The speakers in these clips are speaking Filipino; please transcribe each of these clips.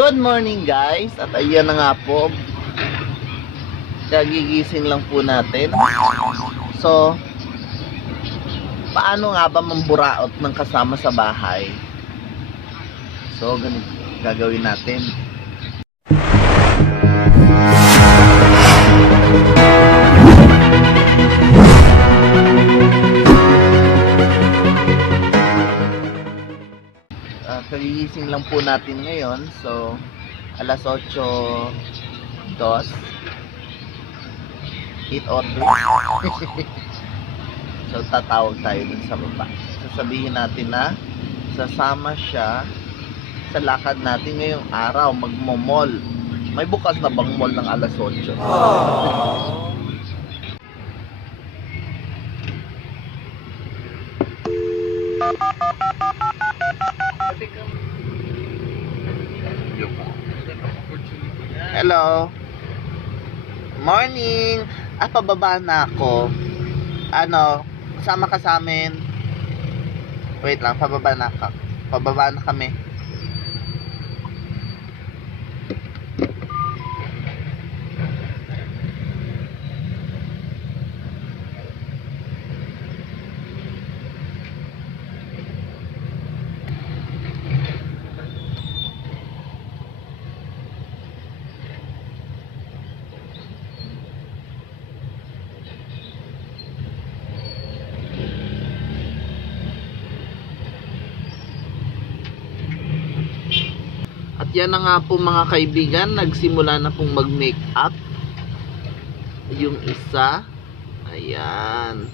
Good morning guys. At ayan na nga po. Kagigising lang po natin. So Paano nga ba mamburaot ng kasama sa bahay? So ganito gagawin natin. Ah, kagigising lang po natin ngayon. So, alas 8 dos 8 or 2 So, tatawag tayo dun sa baba. Sasabihin natin na sasama siya sa lakad natin ngayong araw, magmo-mall. May bukas na bang mall ng alas 8? Hello. Morning. Ah, pababa na ako. Ano, kasama ka sa amin. Wait lang, pababa na ka. Pababa na kami. At yan na nga po mga kaibigan, nagsimula na pong mag-make up. Yung isa, ayan.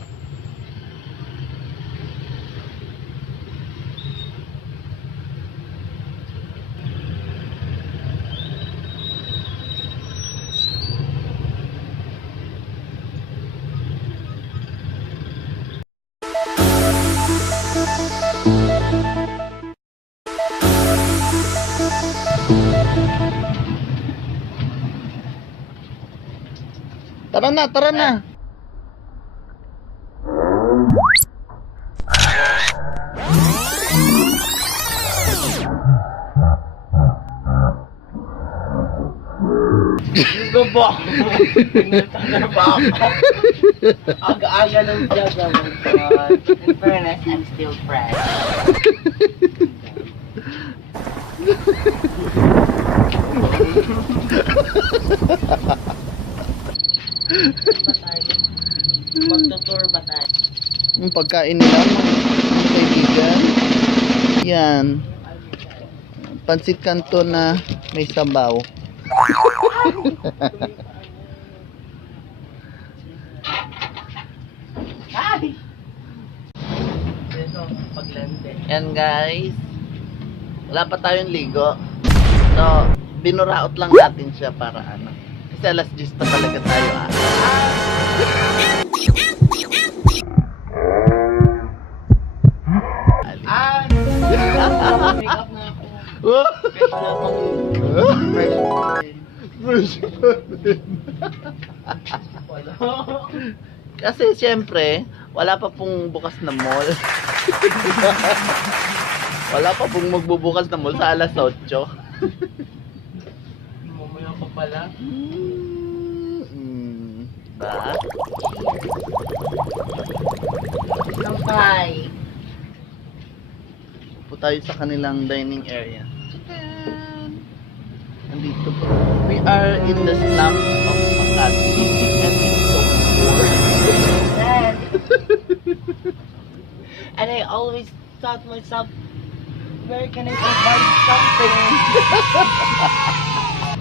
Tara na, tara na. Gusto ba? Pinagtanda ba ako? Aga-aga ng vlog ako. In fairness, I'm still fresh. ba tayo? Ba tayo? Yung pagkain nila, mga kaibigan. Yan. Pansit kanto na may sabaw. Yan guys. Wala pa tayong ligo. So, binuraot lang natin siya para ano. Kasi alas 10 pa talaga tayo ah. Fresh na ako. Fresh pa rin. Fresh pa rin. Kasi siyempre, wala pa pong bukas na mall. wala pa pong magbubukas na mall sa alas 8. Mamaya ka pala. Mm, ba? Sampay. Po tayo sa kanilang dining area. Nandito po. We are in the slums of Makati. And it's so and I always thought myself, where can I provide something?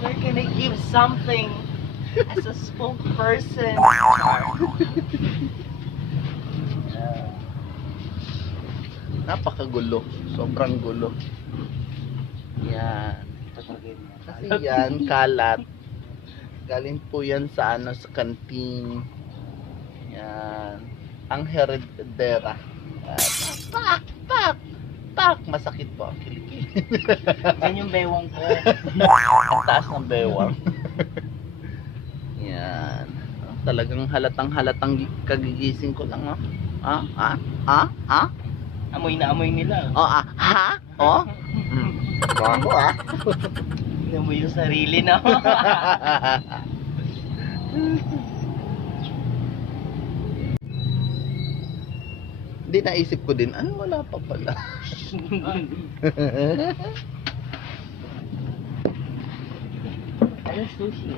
where can I give something as a spokesperson? Napakagulo. Sobrang gulo. Yan. Kasi yan, kalat. Galing po yan sa ano, sa kanting. Yan. Ang heredera. Yan. Pak! Pak! Pak! Masakit po ang kilikili. Yan yung bewang ko. ang taas ng bewang. yan. Talagang halatang halatang kagigising ko lang. Oh. Ah, ah, ah, ah. Amoy na amoy nila. Oh, ah, ha? Oh? Mm. Bago ah. Tignan mo yung sarili na. Hindi naisip ko din, ano wala pa pala. ano sushi?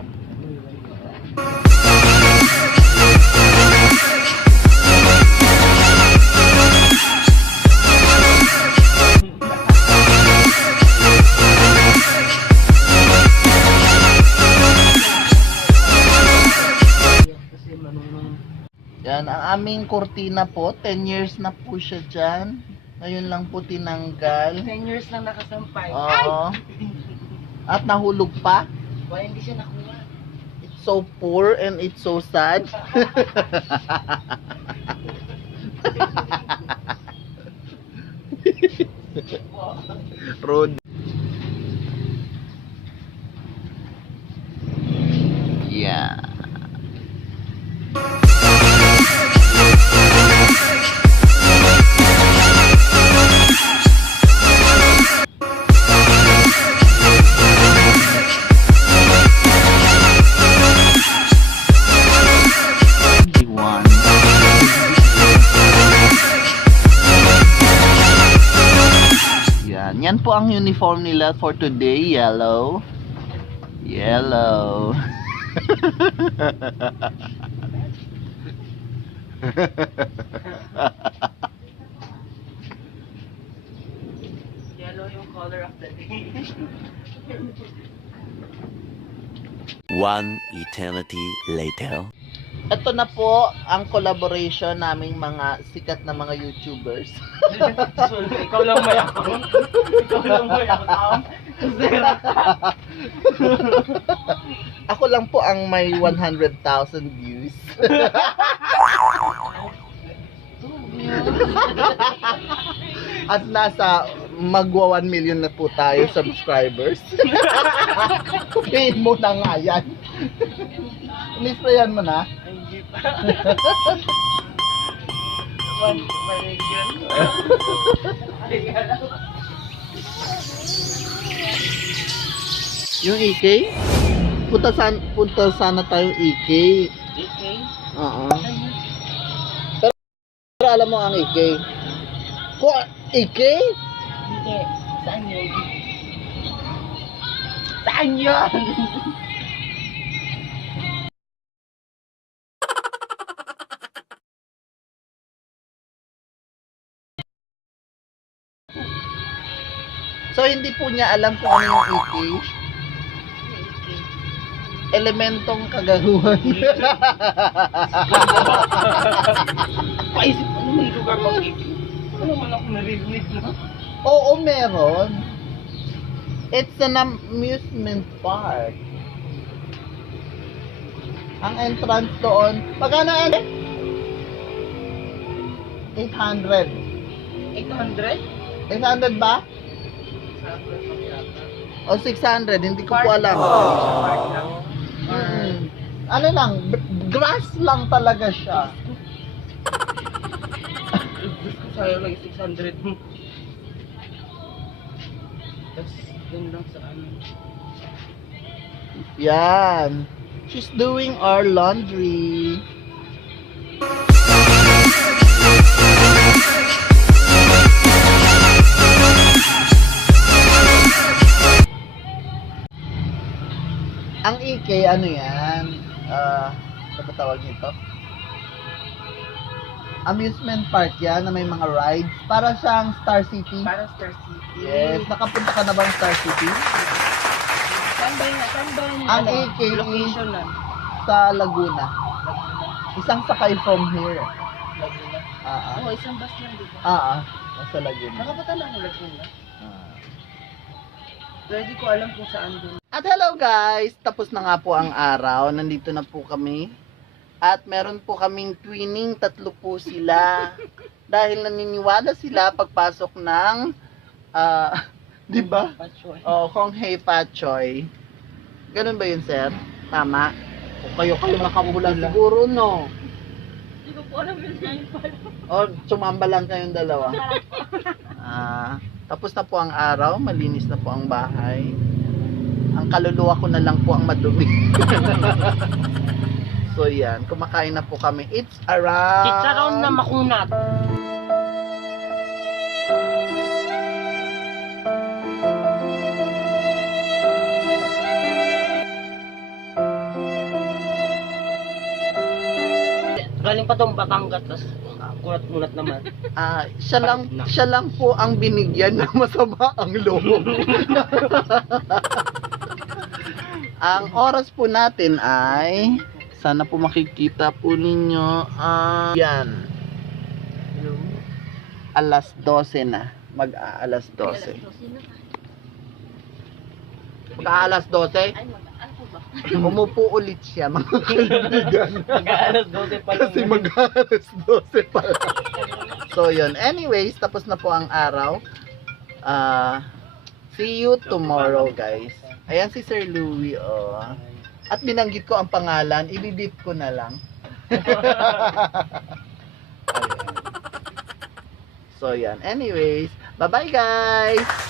Yan, ang aming kortina po, 10 years na po siya dyan. Ngayon lang po tinanggal. 10 years lang nakasampay. Oo. At nahulog pa. Wala hindi siya nakuha. So poor and it's so sad. Road. Yan. Yan po ang uniform nila for today. Yellow. Yellow. Yellow yung color of the day. One eternity later. Ito na po ang collaboration naming mga sikat na mga YouTubers. ikaw lang mayakon. ikaw lang. Zero ka. Ako lang po ang may 100,000 views. At nasa magwa 1 million na po tayo subscribers. Kupiin mo na nga yan. Inisprayan mo na. One alam. Yung EK? Punta, san, punta sana tayo EK. Okay. Oo. Pero alam mo ang EK? Ko, EK? Hindi. Saan yun? Saan yun? So hindi po niya alam kung ano yung EK. Elementong kagahuhan. Paisip ano may lugar pang iki? Ano man ako naririnig na? Oo, meron. It's an amusement park. Ang entrance doon, magkano ang 800. 800? 800 ba? O 600, hindi ko po alam. Mm. Ano lang, grass lang talaga siya. Sa'yo lang 600 mo. Tapos, yun lang sa ano. Yan. She's doing our laundry. EK, ano yan? Ah, ano ba tawag nito? Amusement park yan na may mga rides. Para siyang Star City. Para Star City. Yes, nakapunta ka na bang Star City? Saan ba yun? Saan ba yun? Ang Ano? AK. Location lang. Sa Laguna. Isang sakay from here. Laguna. Ah, ah. Oo, isang bus lang, di ba? Ah, ah. Nasa Laguna. Nakapunta lang ng Laguna. Pero di ko alam kung saan doon. At hello guys! Tapos na nga po ang araw. Nandito na po kami. At meron po kaming twinning. Tatlo po sila. Dahil naniniwala sila pagpasok ng ah, di ba? Oh, Kong Hei Fat Choy. Ganun ba yun, sir? Tama? O kayo kayo nakabula siguro, no? Hindi ko po alam yun. O, sumamba lang kayong dalawa. Ah, tapos na po ang araw, malinis na po ang bahay. Ang kaluluwa ko na lang po ang madumi. so yan, kumakain na po kami. It's around... Chicharon na makunat. Galing pa tong Batangas, kunat-kunat naman. Ah, siya lang siya lang po ang binigyan na masama ang loob. ang oras po natin ay sana po makikita po ninyo ah, yan. Alas 12 na. Mag alas 12 mag alas 12 umupo ulit siya mga kaibigan Mag-aalas 12 pa lang. kasi mag alas 12 pa lang So yun. Anyways, tapos na po ang araw. Ah, see you tomorrow, guys. Ayan si Sir Louie, oh. At binanggit ko ang pangalan, i-delete ko na lang. So yan. Anyways, bye-bye guys.